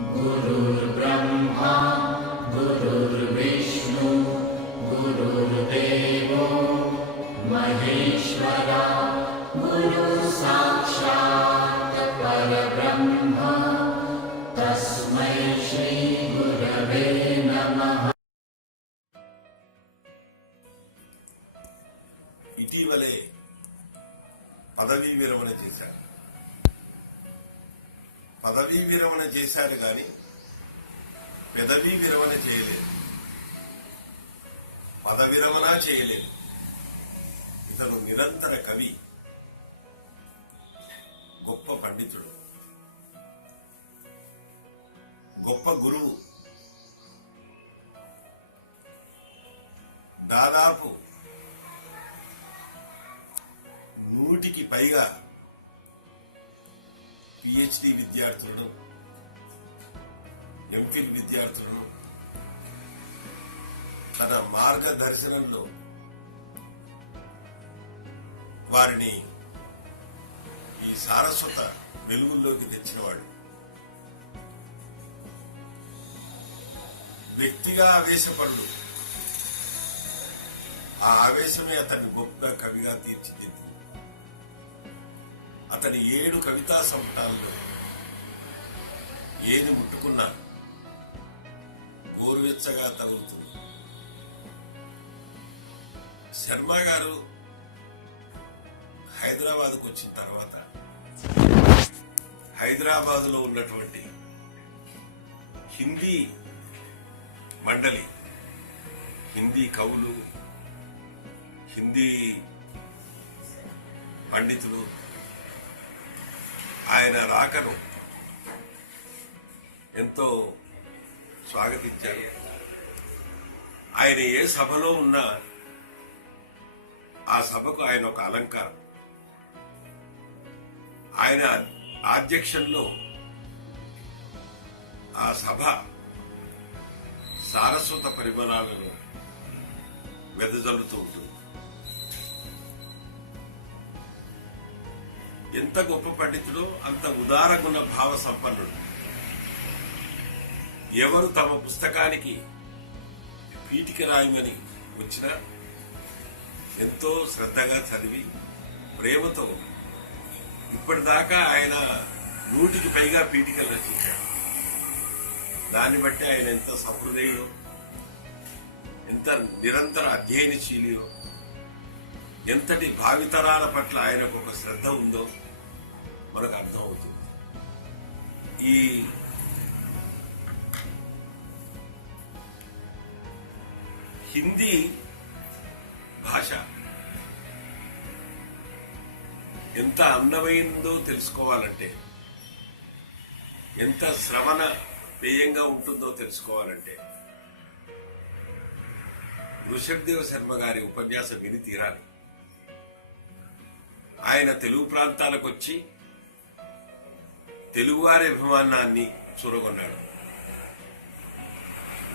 गुरुर्ब्रह्मा गुरुर्विष्णु गुरुर्देवो महेश्वरा गुरुसाक्षात् परब्रह्म तस्मै श्री गुरवे नमः। ఇటీవలే పదవీ విరమణ చేశారు. పదవీ విరమణ చేశారు కానీ పెదవీ విరమణ చేయలేదు, పద విరమణ చేయలేదు. ఇతను నిరంతర కవి, గొప్ప పండితుడు, గొప్ప గురువు. దాదాపు 100కి పైగా పిహెచ్డి విద్యార్థులను, ఎంఫిల్ విద్యార్థులను తన మార్గదర్శనంలో వారిని ఈ సారస్వత వెలుగుల్లోకి తెచ్చినవాడు. వ్యక్తిగా ఆవేశపడు, ఆ ఆవేశమే అతన్ని గొప్ప కవిగా తీర్చిదిద్ది. అతని 7 కవితా సంపుటాల్లో ఏది ముట్టుకున్నా గోరువెచ్చగా తగులుతుంది. శర్మ గారు హైదరాబాద్కు వచ్చిన తర్వాత హైదరాబాద్లో ఉన్నటువంటి హిందీ మండలి, హిందీ కవులు, హిందీ పండితులు ఆయన రాకను ఎంతో స్వాగతించారు. ఆయన ఏ సభలో ఉన్నా ఆ సభకు ఆయన ఒక అలంకారం. ఆయన ఆధ్యక్షంలో ఆ సభ సారస్వత పరిమళాలను వెదజల్లుతూ ఉంటుంది. ఎంత గొప్ప పండితుడో అంత ఉదార గుణ భావ సంపన్నుడు. ఎవరు తమ పుస్తకానికి పీఠిక రాయమని వచ్చినా ఎంతో శ్రద్ధగా చదివి ప్రేమతో ఇప్పటిదాకా ఆయన 100కి పైగా పీఠికలు రచించాడు. దాన్ని బట్టి ఆయన ఎంత సహృదయుడో, ఎంత నిరంతర అధ్యయనశీలియో, ఎంతటి భావితరాల పట్ల ఆయనకు ఒక శ్రద్ధ ఉందో మనకు అర్థమవుతుంది. ఈ హిందీ భాష ఎంత అందమైందో తెలుసుకోవాలంటే, ఎంత శ్రవణ వ్యయంగా ఉంటుందో తెలుసుకోవాలంటే వృషభదేవ శర్మ గారి ఉపన్యాసం విని తీరాలి. ఆయన తెలుగు ప్రాంతాలకు వచ్చి తెలుగువారి అభిమానాన్ని చూరగొన్నాడు,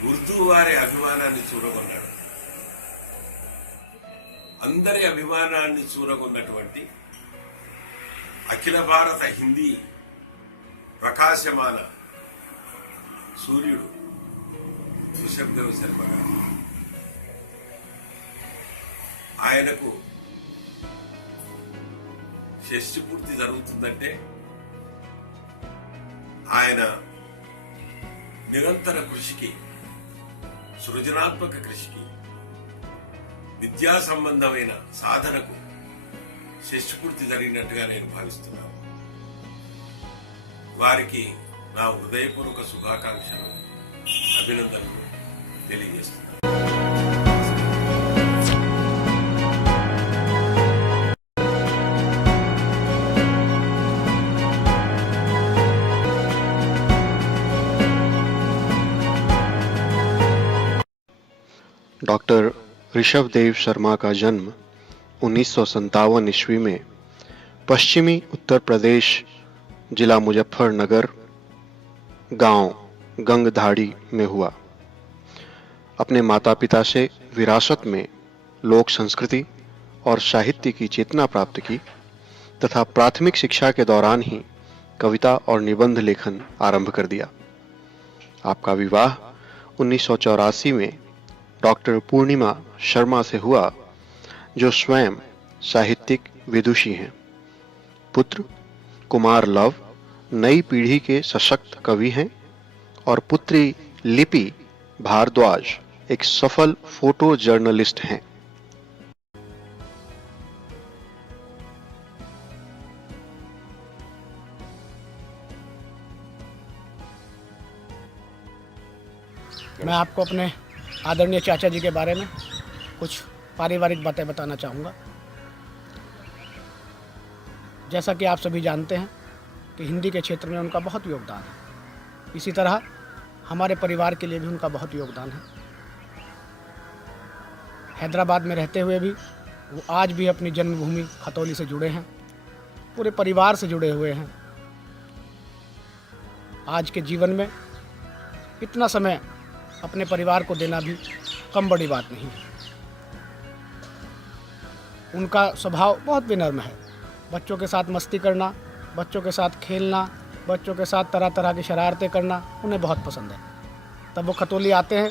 ఉర్దూ వారి అభిమానాన్ని చూరగొన్నాడు. అందరి అభిమానాన్ని చూరగొన్నటువంటి అఖిల భారత హిందీ ప్రకాశమాన సూర్యుడు వృషభదేవ శర్మ గారు. ఆయనకు షష్ఠి పూర్తి జరుగుతుందంటే ఆయన నిరంతర కృషికి, సృజనాత్మక కృషికి, విద్యా సంబంధమైన సాధనకు షష్ఠి పూర్తి జరిగినట్టుగా నేను భావిస్తున్నాను. వారికి నా హృదయపూర్వక శుభాకాంక్షలు, అభినందనలు తెలియజేస్తున్నాను. डॉक्टर ऋषभदेव शर्मा का जन्म 1957 ईस्वी में पश्चिमी उत्तर प्रदेश जिला मुजफ्फरनगर गांव गंगधाड़ी में हुआ। अपने माता पिता से विरासत में लोक संस्कृति और साहित्य की चेतना प्राप्त की तथा प्राथमिक शिक्षा के दौरान ही कविता और निबंध लेखन आरंभ कर दिया। आपका विवाह 1984 में डॉक्टर पूर्णिमा शर्मा से हुआ, जो स्वयं साहित्यिक विदुषी हैं। पुत्र कुमार लव नई पीढ़ी के सशक्त कवि हैं और पुत्री लिपि भारद्वाज एक सफल फोटो जर्नलिस्ट हैं। मैं आपको अपने आदरणीय चाचा जी के बारे में कुछ पारिवारिक बातें बताना चाहूँगा। जैसा कि आप सभी जानते हैं कि हिंदी के क्षेत्र में उनका बहुत योगदान है। इसी तरह हमारे परिवार के लिए भी उनका बहुत योगदान है। हैदराबाद में रहते हुए भी वो आज भी अपनी जन्मभूमि खतौली से जुड़े हैं, पूरे परिवार से जुड़े हुए हैं। आज के जीवन में इतना समय अपने परिवार को देना भी कम बड़ी बात नहीं है। उनका स्वभाव बहुत विनम्र है। बच्चों के साथ मस्ती करना, बच्चों के साथ खेलना, बच्चों के साथ तरह तरह की शरारतें करना उन्हें बहुत पसंद है। तब वो खतौली आते हैं,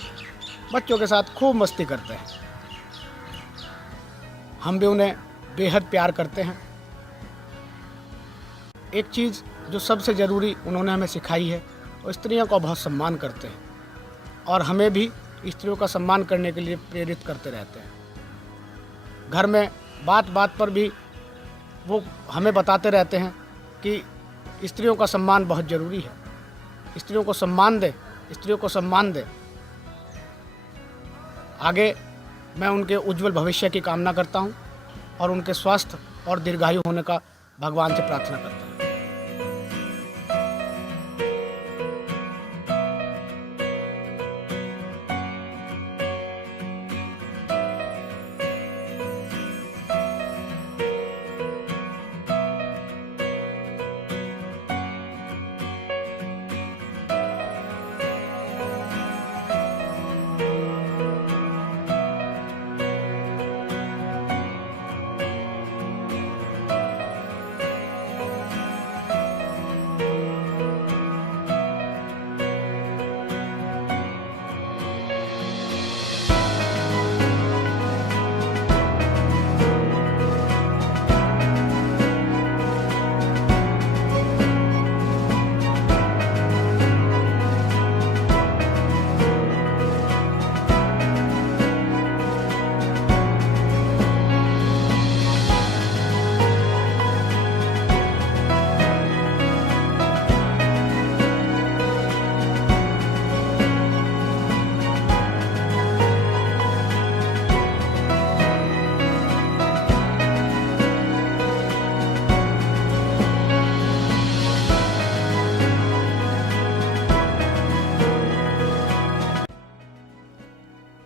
बच्चों के साथ खूब मस्ती करते हैं। हम भी उन्हें बेहद प्यार करते हैं। एक चीज़ जो सबसे ज़रूरी उन्होंने हमें सिखाई है, वो स्त्रियों का बहुत सम्मान करते हैं और हमें भी स्त्रियों का सम्मान करने के लिए प्रेरित करते रहते हैं। घर में बात बात पर भी वो हमें बताते रहते हैं कि स्त्रियों का सम्मान बहुत ज़रूरी है। स्त्रियों को सम्मान दें, स्त्रियों को सम्मान दें। आगे मैं उनके उज्जवल भविष्य की कामना करता हूं और उनके स्वस्थ और दीर्घायु होने का भगवान से प्रार्थना करता हूं।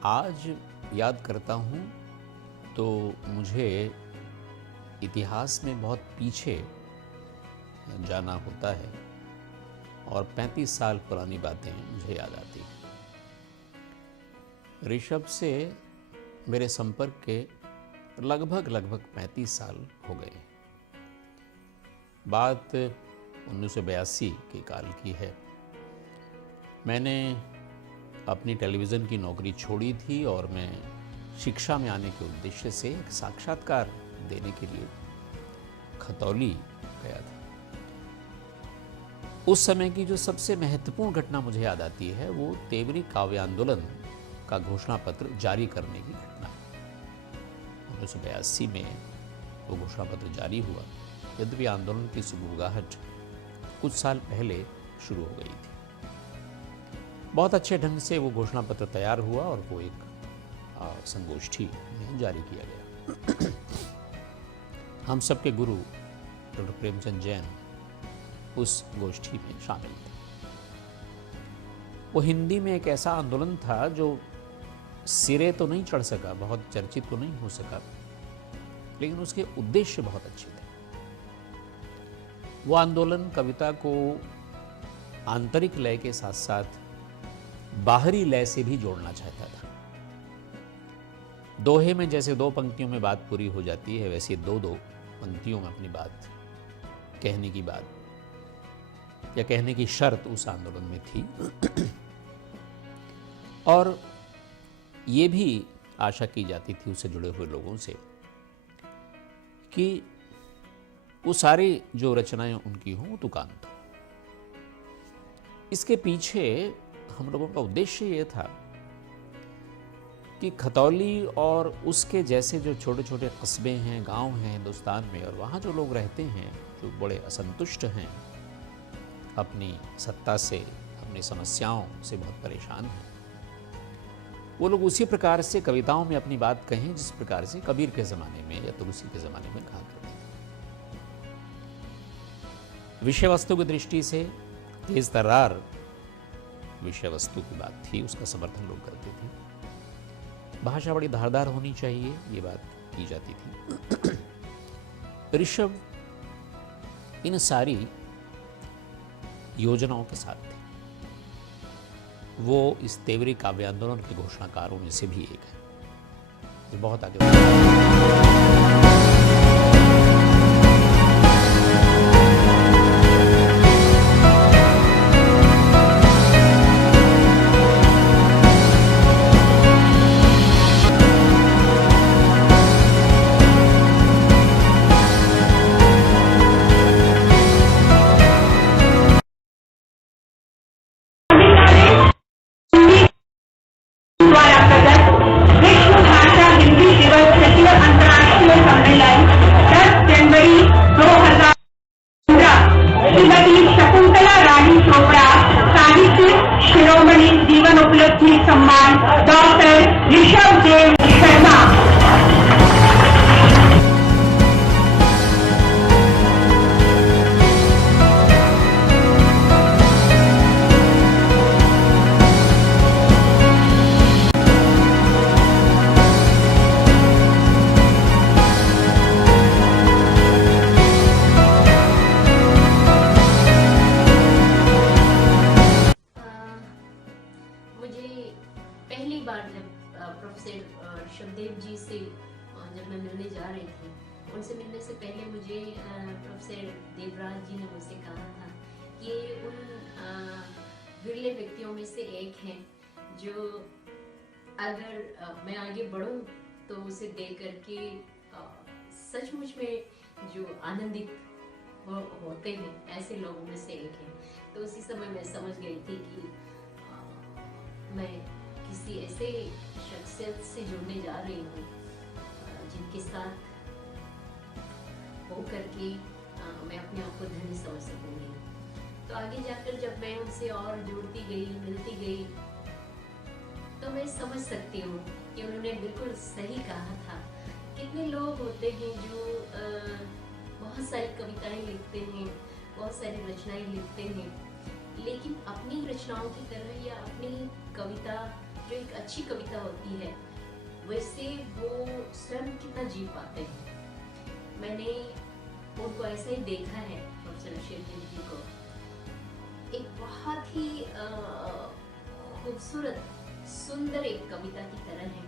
आज याद करता हूँ तो मुझे इतिहास में बहुत पीछे जाना होता है और 35 साल पुरानी बातें मुझे याद आती हैं। ऋषभ से मेरे संपर्क के लगभग 35 साल हो गए। बात 1982 के काल की है। मैंने अपनी टेलीविज़न की नौकरी छोड़ी थी और मैं शिक्षा में आने के उद्देश्य से एक साक्षात्कार देने के लिए खतौली गया था। उस समय की जो सबसे महत्वपूर्ण घटना मुझे याद आती है वो तेवरी काव्य आंदोलन का घोषणा पत्र जारी करने की घटना। 1982 में वो घोषणा पत्र जारी हुआ, यद्यपि आंदोलन की सुगबुगाहट कुछ साल पहले शुरू हो गई थी। बहुत अच्छे ढंग से वो घोषणा पत्र तैयार हुआ और वो एक संगोष्ठी में जारी किया गया। हम सबके गुरु डॉक्टर प्रेमचंद जैन उस गोष्ठी में शामिल थे। वो हिंदी में एक ऐसा आंदोलन था जो सिरे तो नहीं चढ़ सका, बहुत चर्चित तो नहीं हो सका, लेकिन उसके उद्देश्य बहुत अच्छे थे। वो आंदोलन कविता को आंतरिक लय के साथ साथ बाहरी लय से भी जोड़ना चाहता था। दोहे में जैसे 2 पंक्तियों में बात पूरी हो जाती है, वैसे 2 पंक्तियों में अपनी बात कहने की बात या कहने की शर्त उस आंदोलन में थी। और ये भी आशा की जाती थी उससे जुड़े हुए लोगों से कि वो सारी जो रचनाएं उनकी हों वो तुकांत हो। इसके पीछे हम लोगों का उद्देश्य ये था कि खतौली और उसके जैसे जो छोटे छोटे कस्बे हैं, गांव हैं हिंदुस्तान में, और वहाँ जो लोग रहते हैं जो बड़े असंतुष्ट हैं, अपनी सत्ता से, अपनी समस्याओं से बहुत परेशान हैं, वो लोग उसी प्रकार से कविताओं में अपनी बात कहें जिस प्रकार से कबीर के ज़माने में या तुलसी के ज़माने में कहा करते थे। विषय वस्तु की दृष्टि से तेज तर्रार विषय वस्तु की बात थी, उसका समर्थन लोग करते थे। भाषा बड़ी धारदार होनी चाहिए, ये बात की जाती थी। ऋषभ इन सारी योजनाओं के साथ थे। वो इस तेवरी काव्य आंदोलन के घोषणाकारों में से भी एक है। ये बहुत आगे विरले व्यक्तियों में से एक हैं जो अगर मैं आगे बढ़ूं तो उसे देख करके सचमुच में जो आनंदित होते हैं, ऐसे लोगों में से एक है। तो उसी समय मैं समझ गई थी कि मैं किसी ऐसे शख्सियत से जुड़ने जा रही हूँ जिनके साथ हो करके मैं अपने आप को धन्य समझ सकूंगी। तो आगे जाकर जब मैं उनसे और जुड़ती गई, मिलती गई, तो मैं समझ सकती हूँ कि उन्होंने बिल्कुल सही कहा था। कितने लोग होते हैं जो बहुत सारी कविताएं लिखते हैं, बहुत सारी रचनाएं लिखते हैं, लेकिन अपनी रचनाओं की तरह या अपनी कविता जो एक अच्छी कविता होती है वैसे वो स्वयं कितना जी पाते हैं। मैंने उनको ऐसा ही देखा है, प्रोफेसर शेरदेव जी को। एक बहुत ही खूबसूरत सुंदर एक कविता की तरह है।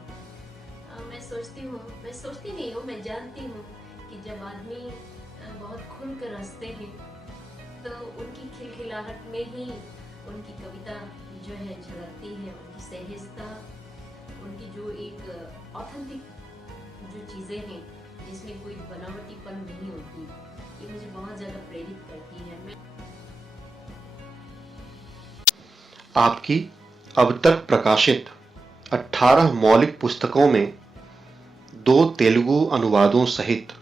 मैं सोचती नहीं हूँ, मैं जानती हूँ कि जब आदमी बहुत खुलकर हंसते हैं तो उनकी खिलखिलाहट में ही उनकी कविता जो है झलकती है। उनकी सहजता, उनकी जो एक ऑथेंटिक जो चीज़ें हैं जिसमें कोई बनावटीपन नहीं होती, ये मुझे बहुत ज़्यादा प्रेरित करती है। आपकी अब तक प्रकाशित 18 मौलिक पुस्तकों में 2 तेलुगु अनुवादों सहित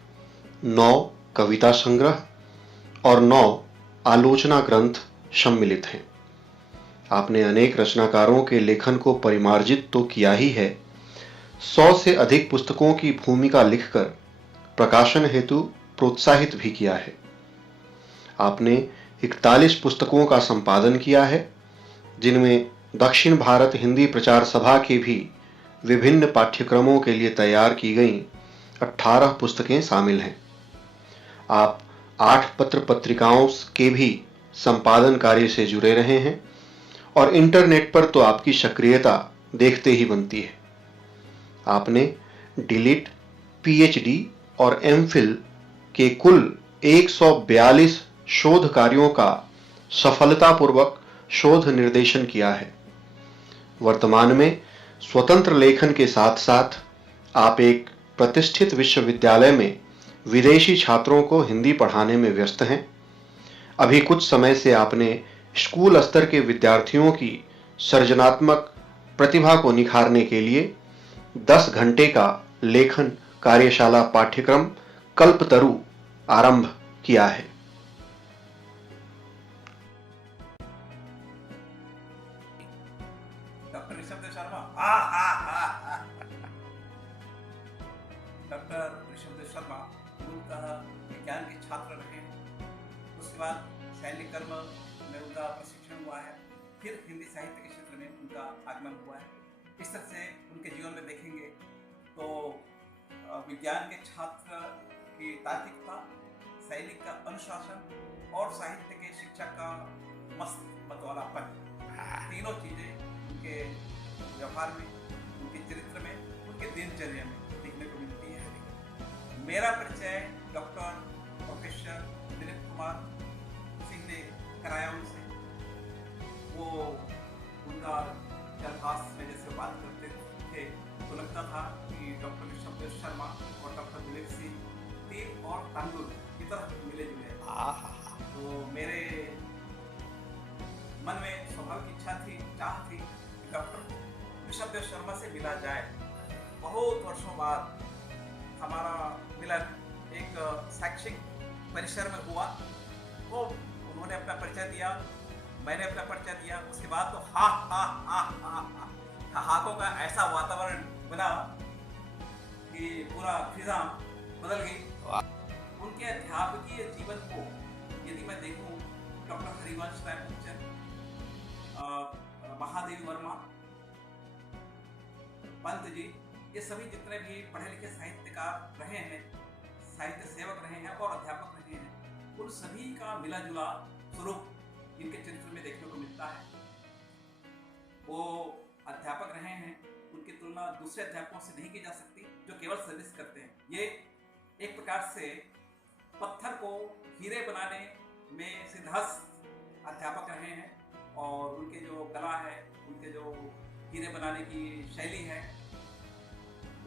9 कविता संग्रह और 9 आलोचना ग्रंथ सम्मिलित हैं। आपने अनेक रचनाकारों के लेखन को परिमार्जित तो किया ही है, 100 से अधिक पुस्तकों की भूमिका लिखकर प्रकाशन हेतु प्रोत्साहित भी किया है। आपने 41 पुस्तकों का संपादन किया है, जिनमें दक्षिण भारत हिंदी प्रचार सभा के भी विभिन्न पाठ्यक्रमों के लिए तैयार की गई 18 पुस्तकें शामिल हैं। आप 8 पत्र पत्रिकाओं के भी संपादन कार्य से जुड़े रहे हैं और इंटरनेट पर तो आपकी सक्रियता देखते ही बनती है। आपने डिलीट, पीएचडी और एमफिल के कुल 142 शोध कार्यों का सफलतापूर्वक शोध निर्देशन किया है। वर्तमान में स्वतंत्र लेखन के साथ साथ आप एक प्रतिष्ठित विश्वविद्यालय में विदेशी छात्रों को हिंदी पढ़ाने में व्यस्त हैं। अभी कुछ समय से आपने स्कूल स्तर के विद्यार्थियों की सृजनात्मक प्रतिभा को निखारने के लिए 10 घंटे का लेखन कार्यशाला पाठ्यक्रम कल्पतरु आरंभ किया है। डॉक्टर ऋषभदेव शर्मा डॉक्टर ऋषभदेव शर्मा मूलतः विज्ञान के छात्र रहे हैं। उसके बाद सैनिक कर्म में उनका प्रशिक्षण हुआ है, फिर हिंदी साहित्य के क्षेत्र में उनका आगमन हुआ है। इस तरह से उनके जीवन में देखेंगे तो विज्ञान के छात्र की तार्किकता, सैनिक का अनुशासन और साहित्य के शिक्षक का मस्त मतवालापन, तीनों चीजें उनके व्यवहार में, उनके चरित्र में, उनके दिनचर्या में देखने को मिलती है। मेरा परिचय डॉक्टर प्रोफेसर दिलीप कुमार सिंह ने कराया उनसे। वो उनका जलहास में जैसे बात करते थे तो लगता था कि डॉक्टर ऋषभदेव शर्मा और डॉक्टर दिलीप सिंह तीर और तंदुर की तरह मिले जुले। तो मेरे मन में स्वाभाविक इच्छा थी, चाह थी कि डॉक्टर ऋषभदेव शर्मा से मिला जाए। बहुत वर्षों बाद हमारा मिलन एक शैक्षिक परिसर में हुआ। तो उन्होंने अपना परिचय दिया, मैंने अपना परिचय दिया। उसके बाद तो ठहाकों का ऐसा वातावरण बना कि पूरा फिजा बदल गई। उनके अध्यापकीय जीवन को यदि मैं देखूं, डॉक्टर हरिवंश राय बच्चन, महादेवी वर्मा, पंत जी, ये सभी जितने भी पढ़े लिखे साहित्यकार रहे हैं, साहित्य सेवक रहे हैं और अध्यापक रहे हैं, उन सभी का मिला जुला स्वरूप इनके चरित्र में देखने को मिलता है। वो अध्यापक रहे हैं, उनकी तुलना दूसरे अध्यापकों से नहीं की जा सकती जो केवल सर्विस करते हैं। ये एक प्रकार से पत्थर को हीरे बनाने में सिद्धहस्त अध्यापक रहे हैं और उनके जो कला है, उनके जो हीरे बनाने की शैली है,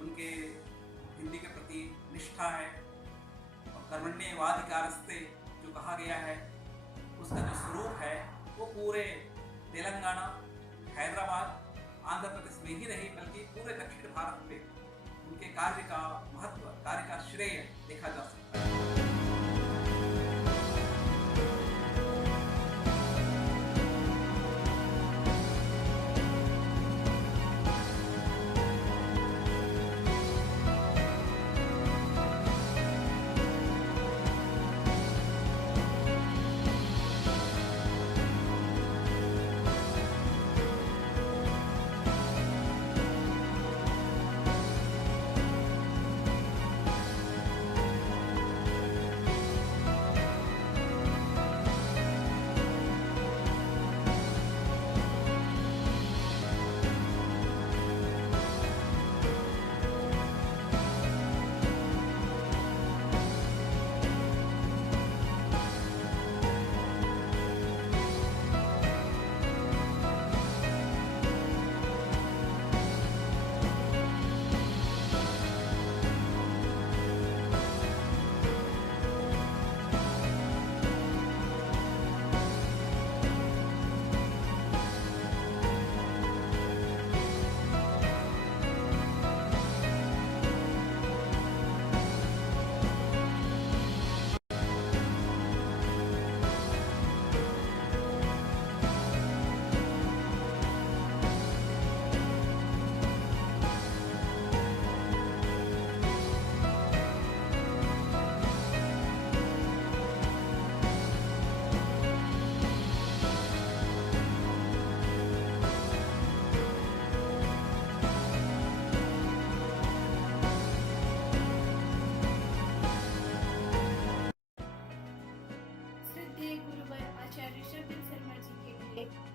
उनके हिंदी के प्रति निष्ठा है और कर्मण्येवाधिकारस्ते जो कहा गया है, उसका जो स्वरूप है वो पूरे तेलंगाना, हैदराबाद, आंध्र प्रदेश में ही नहीं बल्कि पूरे दक्षिण भारत में उनके कार्य का महत्व, कार्य का श्रेय देखा जा सकता है।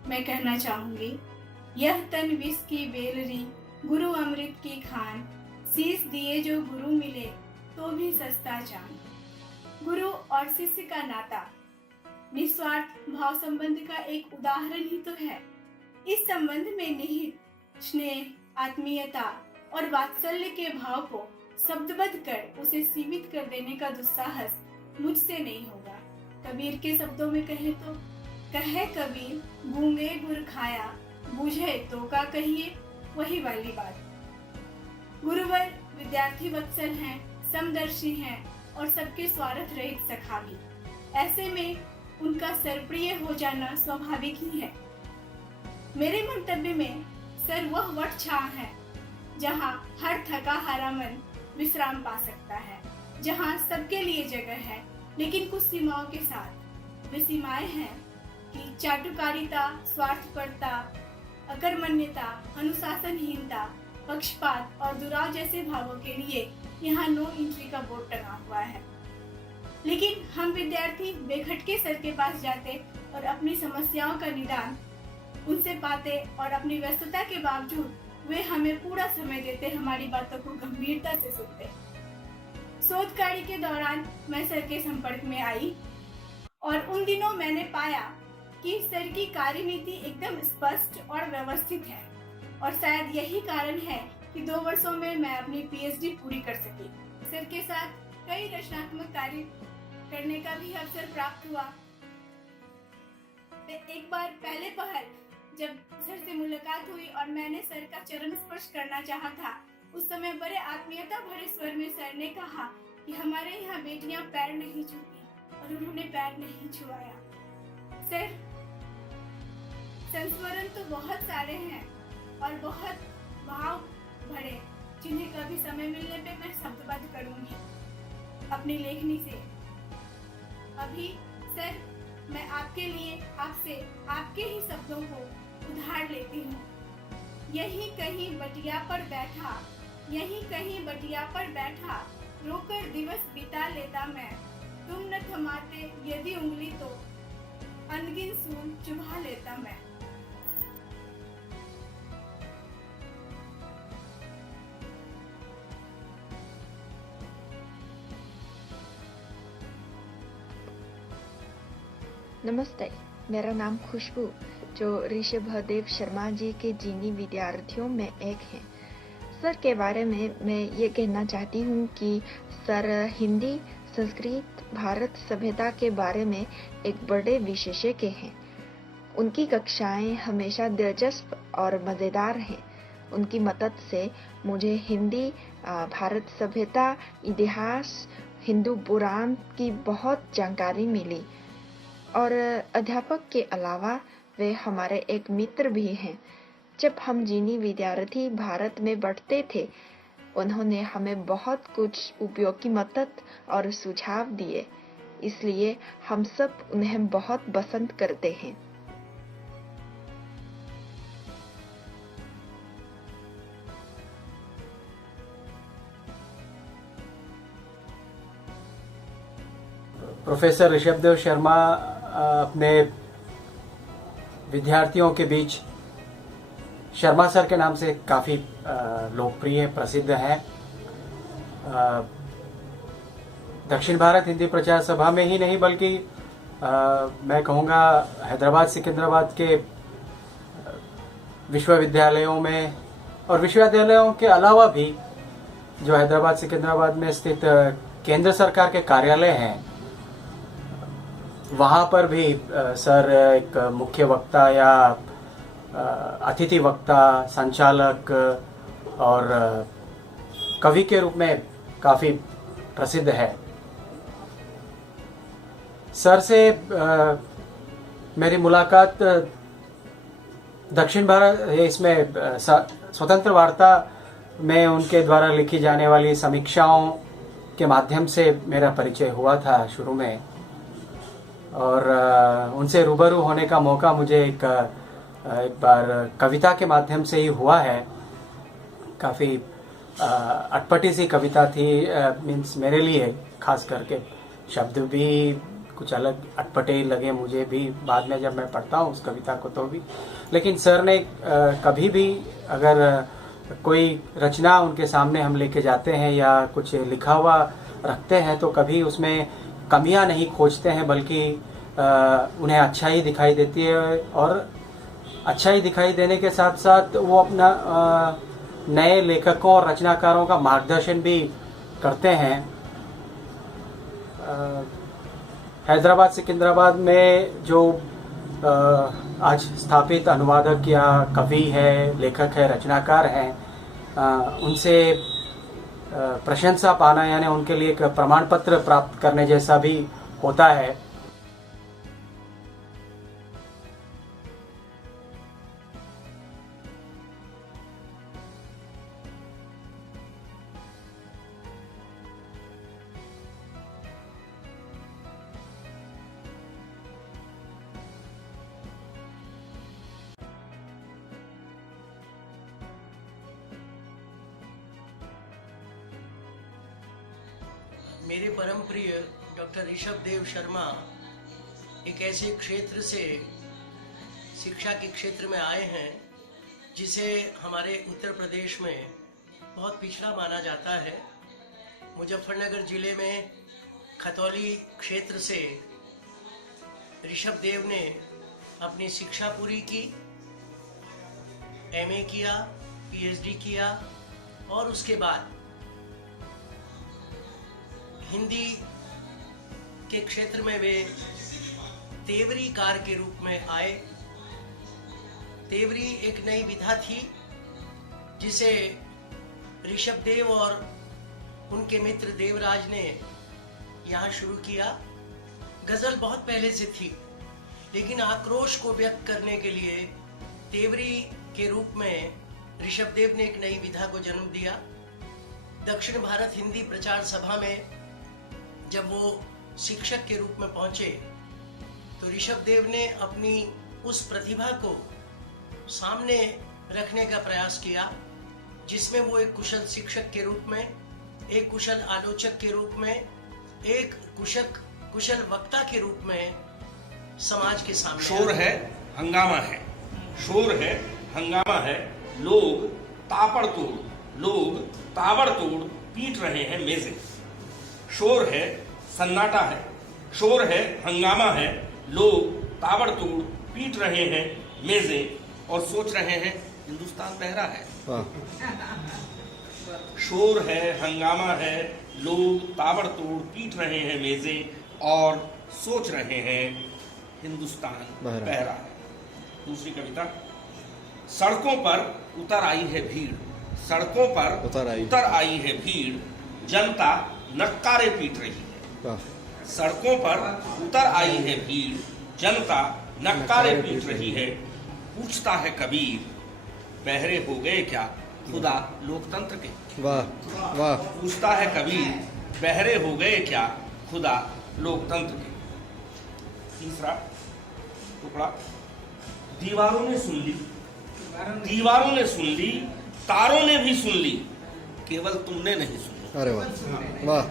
मैं कहना चाहूंगी, यह तन विष की बेलरी, गुरु अमृत की खान, शीश दिए जो गुरु मिले तो भी सस्ता चांद। गुरु और शिष्य का नाता निस्वार्थ भाव संबंध का एक उदाहरण ही तो है। इस संबंध में निहित स्नेह, आत्मीयता और वात्सल्य के भाव को शब्दबद्ध कर उसे सीमित कर देने का दुस्साहस मुझसे नहीं होगा। कबीर के शब्दों में कहे तो, कहे कबीर गूंगे गुर खाया, बूझे तो का कहिए, वही वाली बात। गुरुवर विद्यार्थी वत्सल हैं, समदर्शी हैं और सबके स्वार्थ रहित सखा भी। ऐसे में उनका सरप्रिय हो जाना स्वाभाविक ही है। मेरे मंतव्य में सर वह वट छां है जहाँ हर थका हारा मन विश्राम पा सकता है, जहाँ सबके लिए जगह है, लेकिन कुछ सीमाओं के साथ। वे सीमाएं हैं कि चाटुकारिता, स्वार्थपरता, अकर्मण्यता, अनुशासनहीनता, पक्षपात और दुराव जैसे भावों के लिए यहाँ नो एंट्री का बोर्ड टंगा हुआ है। लेकिन हम विद्यार्थी बेखटके सर के पास जाते और अपनी समस्याओं का निदान उनसे पाते और अपनी व्यस्तता के बावजूद वे हमें पूरा समय देते, हमारी बातों को गंभीरता से सुनते। शोध कार्य के दौरान मैं सर के संपर्क में आई और उन दिनों मैंने पाया कि सर की कार्यनीति एकदम स्पष्ट और व्यवस्थित है और शायद यही कारण है कि 2 वर्षों में मैं अपनी पीएचडी पूरी कर सकी। सर के साथ कई रचनात्मक कार्य करने का भी अवसर प्राप्त हुआ। एक बार पहले पहल जब सर से मुलाकात हुई और मैंने सर का चरण स्पर्श करना चाहा था, उस समय बड़े आत्मीयता भरे स्वर में सर ने कहा कि हमारे यहाँ बेटियां पैर नहीं छूती, और उन्होंने पैर नहीं छुआया। सर, संस्मरण तो बहुत सारे हैं और बहुत भाव भरे, जिन्हें कभी समय मिलने पे मैं शब्दबद्ध करूंगी अपनी लेखनी से। अभी सर, मैं आपके लिए आपसे आपके ही शब्दों को उधार लेती हूँ। यही कहीं बटिया पर बैठा, यही कहीं बटिया पर बैठा, रोकर दिवस बिता लेता मैं। तुम न थमाते यदि उंगली तो अनगिन सूल चुभा लेता मैं। नमस्ते, मेरा नाम खुशबू, जो ऋषभदेव शर्मा जी के जीनी विद्यार्थियों में एक है। सर के बारे में मैं ये कहना चाहती हूँ कि सर हिंदी, संस्कृत, भारत सभ्यता के बारे में एक बड़े विशेषज्ञ हैं। उनकी कक्षाएं हमेशा दिलचस्प और मज़ेदार हैं। उनकी मदद से मुझे हिंदी, भारत सभ्यता, इतिहास, हिंदू पुराण की बहुत जानकारी मिली। और अध्यापक के अलावा वे हमारे एक मित्र भी हैं। जब हम जीनी विद्यार्थी भारत में बढ़ते थे, उन्होंने हमें बहुत कुछ उपयोगी मदद और सुझाव दिए, इसलिए हम सब उन्हें बहुत पसंद करते हैं। प्रोफेसर ऋषभदेव शर्मा अपने विद्यार्थियों के बीच शर्मा सर के नाम से काफ़ी लोकप्रिय प्रसिद्ध हैं। दक्षिण भारत हिंदी प्रचार सभा में ही नहीं, बल्कि मैं कहूँगा हैदराबाद सिकंदराबाद के विश्वविद्यालयों में और विश्वविद्यालयों के अलावा भी जो हैदराबाद सिकंदराबाद में स्थित केंद्र सरकार के कार्यालय हैं, वहाँ पर भी सर एक मुख्य वक्ता या अतिथि वक्ता, संचालक और कवि के रूप में काफ़ी प्रसिद्ध है। सर से मेरी मुलाकात दक्षिण भारत इसमें स्वतंत्र वार्ता में उनके द्वारा लिखी जाने वाली समीक्षाओं के माध्यम से मेरा परिचय हुआ था शुरू में, और उनसे रूबरू होने का मौका मुझे एक बार कविता के माध्यम से ही हुआ है। काफ़ी अटपटी सी कविता थी, मीन्स मेरे लिए खास करके शब्द भी कुछ अलग अटपटे लगे मुझे भी बाद में जब मैं पढ़ता हूँ उस कविता को तो भी। लेकिन सर ने कभी भी अगर कोई रचना उनके सामने हम लेके जाते हैं या कुछ लिखा हुआ रखते हैं तो कभी उसमें कमियां नहीं खोजते हैं, बल्कि उन्हें अच्छा ही दिखाई देती है और अच्छाई दिखाई देने के साथ साथ वो अपना नए लेखकों और रचनाकारों का मार्गदर्शन भी करते हैं। हैदराबाद सिकंदराबाद में जो आज स्थापित अनुवादक या कवि है, लेखक है, रचनाकार हैं, उनसे प्रशंसा पाना यानी उनके लिए एक प्रमाण पत्र प्राप्त करने जैसा भी होता है। मेरे परम प्रिय डॉक्टर ऋषभ देव शर्मा एक ऐसे क्षेत्र से शिक्षा के क्षेत्र में आए हैं जिसे हमारे उत्तर प्रदेश में बहुत पिछड़ा माना जाता है। मुजफ्फरनगर जिले में खतौली क्षेत्र से ऋषभ देव ने अपनी शिक्षा पूरी की, एमए किया, पीएचडी किया और उसके बाद हिंदी के क्षेत्र में वे तेवरीकार के रूप में आए। तेवरी एक नई विधा थी जिसे ऋषभ देव और उनके मित्र देवराज ने यहाँ शुरू किया। गजल बहुत पहले से थी, लेकिन आक्रोश को व्यक्त करने के लिए तेवरी के रूप में ऋषभ देव ने एक नई विधा को जन्म दिया। दक्षिण भारत हिंदी प्रचार सभा में जब वो शिक्षक के रूप में पहुंचे तो ऋषभ देव ने अपनी उस प्रतिभा को सामने रखने का प्रयास किया, जिसमें वो एक कुशल शिक्षक के रूप में, एक कुशल आलोचक के रूप में, एक कुशल वक्ता के रूप में समाज के सामने शोर है, हंगामा है, शोर है, हंगामा है, लोग ताबड़तोड़ पीट रहे हैं मेजें। शोर है, सन्नाटा है, शोर है, हंगामा है, लोग ताबड़तोड़ पीट रहे हैं मेजें और सोच रहे हैं हिंदुस्तान बहरा है। शोर है, हंगामा है, लोग ताबड़तोड़ पीट रहे हैं मेजें और सोच रहे हैं हिंदुस्तान बहरा है। दूसरी कविता, सड़कों पर उतर आई है भीड़, सड़कों पर उतर आई है भीड़, जनता नक्कारे पीट रही है। सड़कों पर उतर आई है भीड़, जनता नक्कारे पीट रही है। पूछता है कबीर, बहरे हो गए क्या खुदा लोकतंत्र के। वाह वाह। पूछता है कबीर, बहरे हो गए क्या खुदा लोकतंत्र के। तीसरा टुकड़ा, दीवारों ने सुन ली, दीवारों ने सुन ली, तारों ने भी सुन ली, केवल तुमने नहीं सुनी। अरे वाह वाह।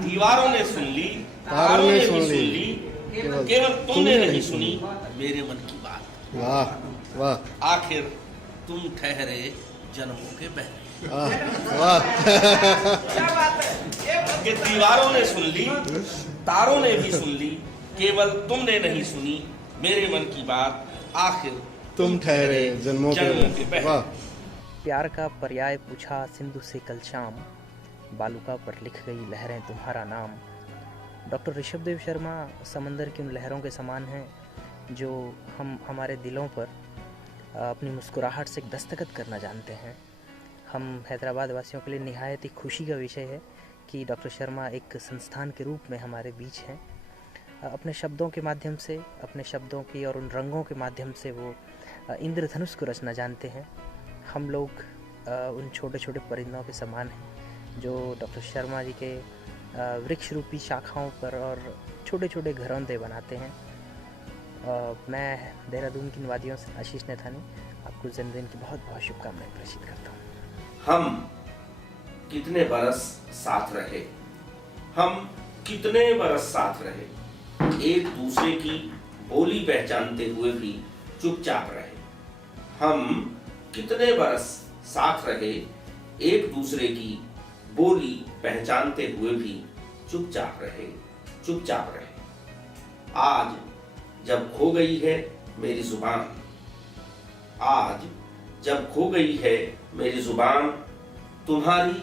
दीवारों ने सुन ली, तारों ने भी सुन ली, केवल तुमने नहीं सुनी मेरे मन की बात। वाह वाह। आखिर तुम ठहरे जन्मों के बहरे। वाह। कि दीवारों ने सुन ली, तारों ने भी सुन ली, केवल तुमने नहीं सुनी मेरे मन की बात, आखिर तुम ठहरे जन्मों के बहरे। प्यार का पर्याय पूछा सिंधु से कल शाम, बालुका पर लिख गई लहरें तुम्हारा नाम। डॉक्टर ऋषभ देव शर्मा समंदर की उन लहरों के समान हैं जो हम हमारे दिलों पर अपनी मुस्कुराहट से दस्तखत करना जानते हैं। हम हैदराबाद वासियों के लिए निहायत ही खुशी का विषय है कि डॉक्टर शर्मा एक संस्थान के रूप में हमारे बीच हैं। अपने शब्दों के माध्यम से, अपने शब्दों की और उन रंगों के माध्यम से वो इंद्रधनुष को रचना जानते हैं। हम लोग उन छोटे छोटे परिंदों के समान हैं जो डॉक्टर शर्मा जी के वृक्ष रूपी शाखाओं पर और छोटे छोटे घरौंदे बनाते हैं। मैं देहरादून की वादियों से आशीष नैथानी आपको जन्मदिन की बहुत बहुत शुभकामनाएं प्रेषित करता हूँ। हम कितने बरस साथ रहे, हम कितने बरस साथ रहे, एक दूसरे की बोली पहचानते हुए भी चुपचाप रहे। हम कितने बरस साथ रहे, एक दूसरे की बोली पहचानते हुए भी चुपचाप रहे, चुपचाप रहे। आज जब खो गई है मेरी जुबान, आज जब खो गई है मेरी जुबान, तुम्हारी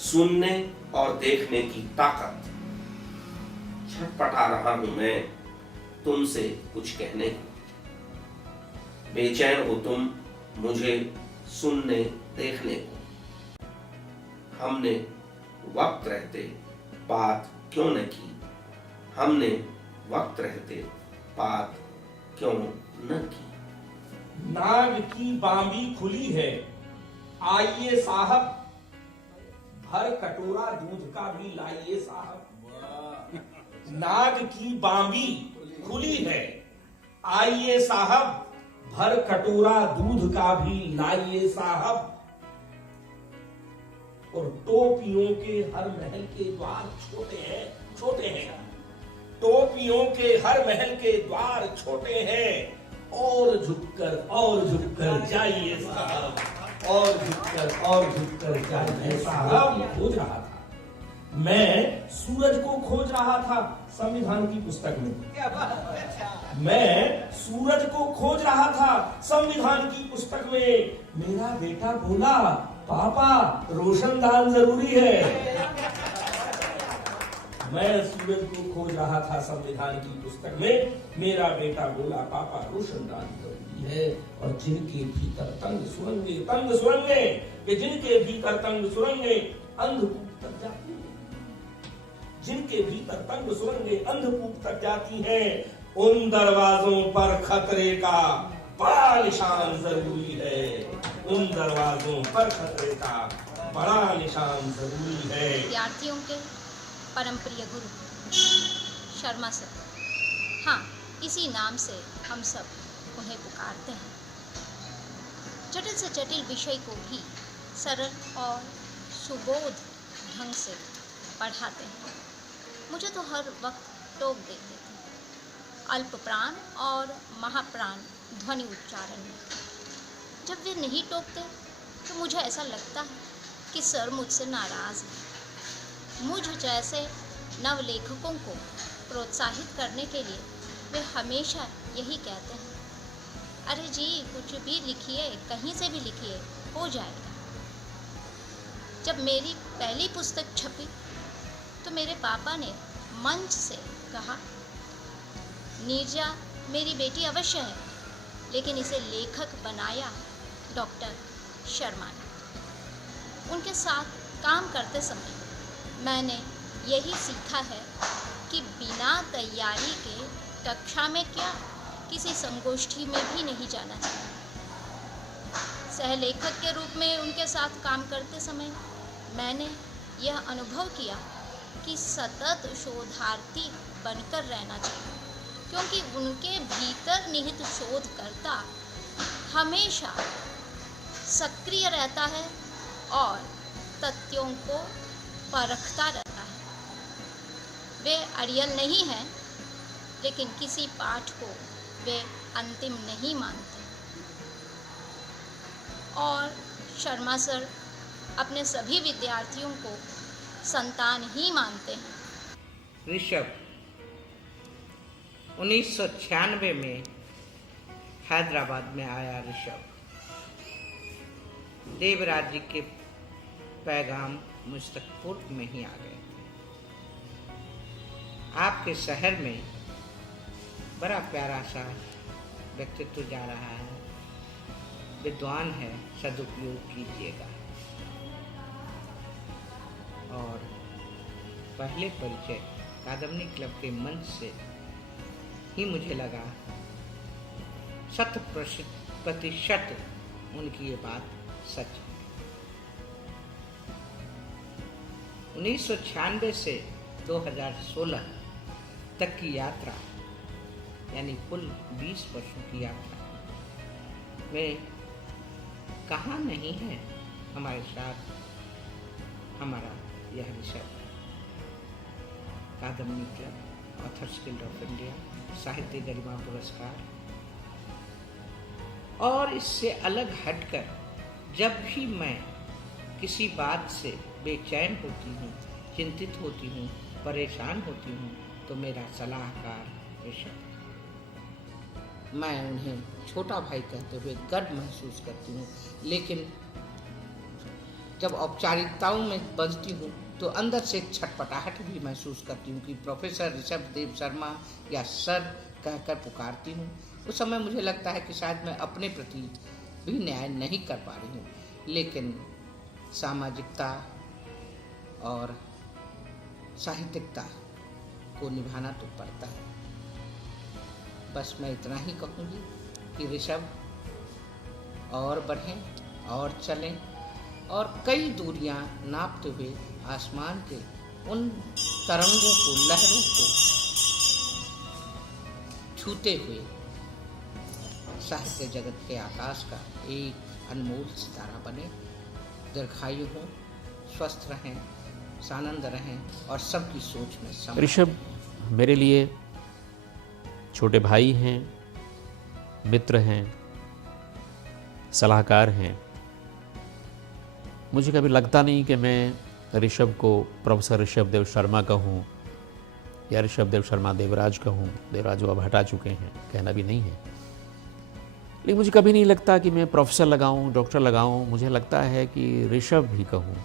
सुनने और देखने की ताकत, छटपटा रहा हूं मैं तुमसे कुछ कहने को। बेचैन हो तुम मुझे सुनने देखने को। हमने वक्त रहते बात क्यों न की, हमने वक्त रहते बात क्यों न की। नाग की बांबी खुली है, आइए साहब, भर कटोरा दूध का भी लाइए साहब। नाग की बांबी खुली है, आइए साहब, भर कटोरा दूध का भी लाइए साहब। और टोपियों के हर महल के द्वार छोटे हैं, छोटे हैं। टोपियों के हर महल के द्वार छोटे हैं। और झुककर जाइए साहब, और झुककर जाइए साहब। खोज रहा था मैं, सूरज को खोज रहा था संविधान की पुस्तक में। मैं सूरज को खोज रहा था संविधान की पुस्तक में। मेरा बेटा बोला, पापा रोशनदान जरूरी है। मैं सूरज को खोज रहा था संविधान की पुस्तक में। मेरा बेटा बोला, पापा रोशनदान जरूरी है। और जिनके भीतर तंग सुरंगे, कि जिनके भीतर तंग सुरंगे अंधकूप तक जाती है। जिनके भीतर तंग सुरंगे अंधकूप तक जाती हैं, उन दरवाजों पर खतरे का बड़ा निशान जरूरी है। उन दरवाजों पर खतरे का बड़ा निशान जरूरी है। विद्यार्थियों के परम प्रिय गुरु शर्मा सर, हाँ, इसी नाम से हम सब उन्हें पुकारते हैं। जटिल से जटिल विषय को भी सरल और सुबोध ढंग से पढ़ाते हैं। मुझे तो हर वक्त टोक देते थे, अल्प प्राण और महाप्राण ध्वनि उच्चारण में। जब वे नहीं टोकते तो मुझे ऐसा लगता है कि सर मुझसे नाराज़ हैं। मुझ जैसे नवलेखकों को प्रोत्साहित करने के लिए वे हमेशा यही कहते हैं, अरे जी कुछ भी लिखिए, कहीं से भी लिखिए, हो जाएगा। जब मेरी पहली पुस्तक छपी तो मेरे पापा ने मंच से कहा, नीरजा मेरी बेटी अवश्य है, लेकिन इसे लेखक बनाया डॉक्टर शर्मा ने। उनके साथ काम करते समय मैंने यही सीखा है कि बिना तैयारी के कक्षा में क्या, किसी संगोष्ठी में भी नहीं जाना चाहिए। सहलेखक के रूप में उनके साथ काम करते समय मैंने यह अनुभव किया कि सतत शोधार्थी बनकर रहना चाहिए, क्योंकि उनके भीतर निहित शोधकर्ता हमेशा सक्रिय रहता है और तथ्यों को परखता रहता है। वे अड़ियल नहीं हैं, लेकिन किसी पाठ को वे अंतिम नहीं मानते। और शर्मा सर अपने सभी विद्यार्थियों को संतान ही मानते हैं। ऋषभ 1996 में हैदराबाद में आया। ऋषभ देवराज जी के पैगाम मुझ तक पूर्व में ही आ गए। आपके शहर में बड़ा प्यारा सा व्यक्तित्व जा रहा है, विद्वान है, सदुपयोग कीजिएगा। और पहले परिचय कादम्बनी क्लब के मंच से ही मुझे लगा 100% उनकी ये बात सच है। 1996 से 2016 तक की यात्रा, यानी कुल 20 वर्षों की यात्रा में कहाँ नहीं है हमारे साथ हमारा यह Rishabh. Kadambini club, authors guild of India, साहित्य गरिमा पुरस्कार। और इससे अलग हटकर जब भी मैं किसी बात से बेचैन होती हूँ, चिंतित होती हूँ, परेशान होती हूँ, तो मेरा सलाहकार ऋषभ। मैं उन्हें छोटा भाई कहते हुए गर्व महसूस करती हूँ, लेकिन जब औपचारिकताओं में बजती हूँ तो अंदर से एक छटपटाहट भी महसूस करती हूँ कि प्रोफेसर ऋषभ देव शर्मा या सर कहकर पुकारती हूँ। उस समय मुझे लगता है कि शायद मैं अपने प्रति भी न्याय नहीं कर पा रही हूँ, लेकिन सामाजिकता और साहित्यिकता को निभाना तो पड़ता है। बस मैं इतना ही कहूँगी कि ऋषभ और बढ़ें और चलें और कई दूरियां नापते हुए आसमान के उन तरंगों को, लहरों को छूते हुए साहित्य जगत के आकाश का एक अनमोल सितारा बने। दीर्घायु हों, स्वस्थ रहें, सानंद रहें और सबकी सोच में सम। ऋषभ मेरे लिए छोटे भाई हैं, मित्र हैं, सलाहकार हैं। मुझे कभी लगता नहीं कि मैं ऋषभ को प्रोफेसर ऋषभ देव शर्मा कहूँ या ऋषभ देव शर्मा देवराज कहूँ। देवराज वो अब हटा चुके हैं, कहना भी नहीं है। लेकिन मुझे कभी नहीं लगता कि मैं प्रोफेसर लगाऊँ, डॉक्टर लगाऊँ। मुझे लगता है कि ऋषभ भी कहूँ।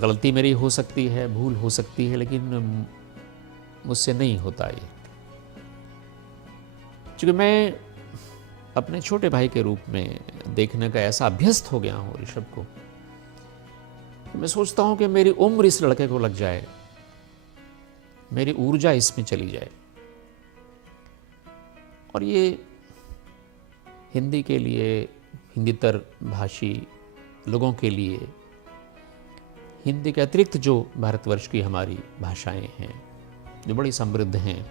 गलती मेरी हो सकती है, भूल हो सकती है, लेकिन मुझसे नहीं होता ये, क्योंकि मैं अपने छोटे भाई के रूप में देखने का ऐसा अभ्यस्त हो गया हूँ ऋषभ को। मैं सोचता हूँ कि मेरी उम्र इस लड़के को लग जाए, मेरी ऊर्जा इसमें चली जाए और ये हिंदी के लिए, हिंदीतर भाषी लोगों के लिए, हिंदी के अतिरिक्त जो भारतवर्ष की हमारी भाषाएं हैं जो बड़ी समृद्ध हैं,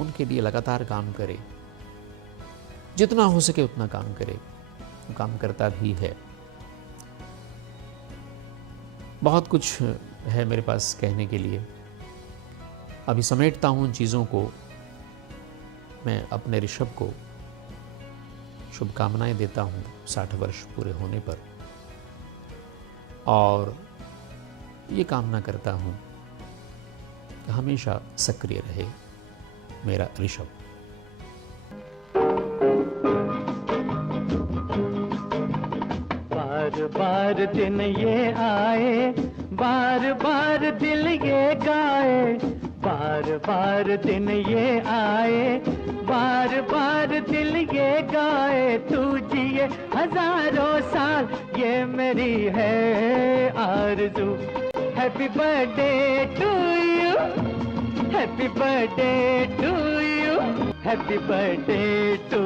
उनके लिए लगातार काम करे, जितना हो सके उतना काम करे। वो काम करता भी है। बहुत कुछ है मेरे पास कहने के लिए। अभी समेटता हूँ चीज़ों को। मैं अपने ऋषभ को शुभकामनाएं देता हूँ 60 वर्ष पूरे होने पर, और ये कामना करता हूँ कि हमेशा सक्रिय रहे मेरा ऋषभ। बार बार दिन ये आए, बार बार दिल ये गाए, बार बार दिन ये आए, बार बार दिल ये गाए। तू जिए हजारों साल, ये मेरी है आरज़ू। Happy birthday to you, happy birthday to you, happy birthday to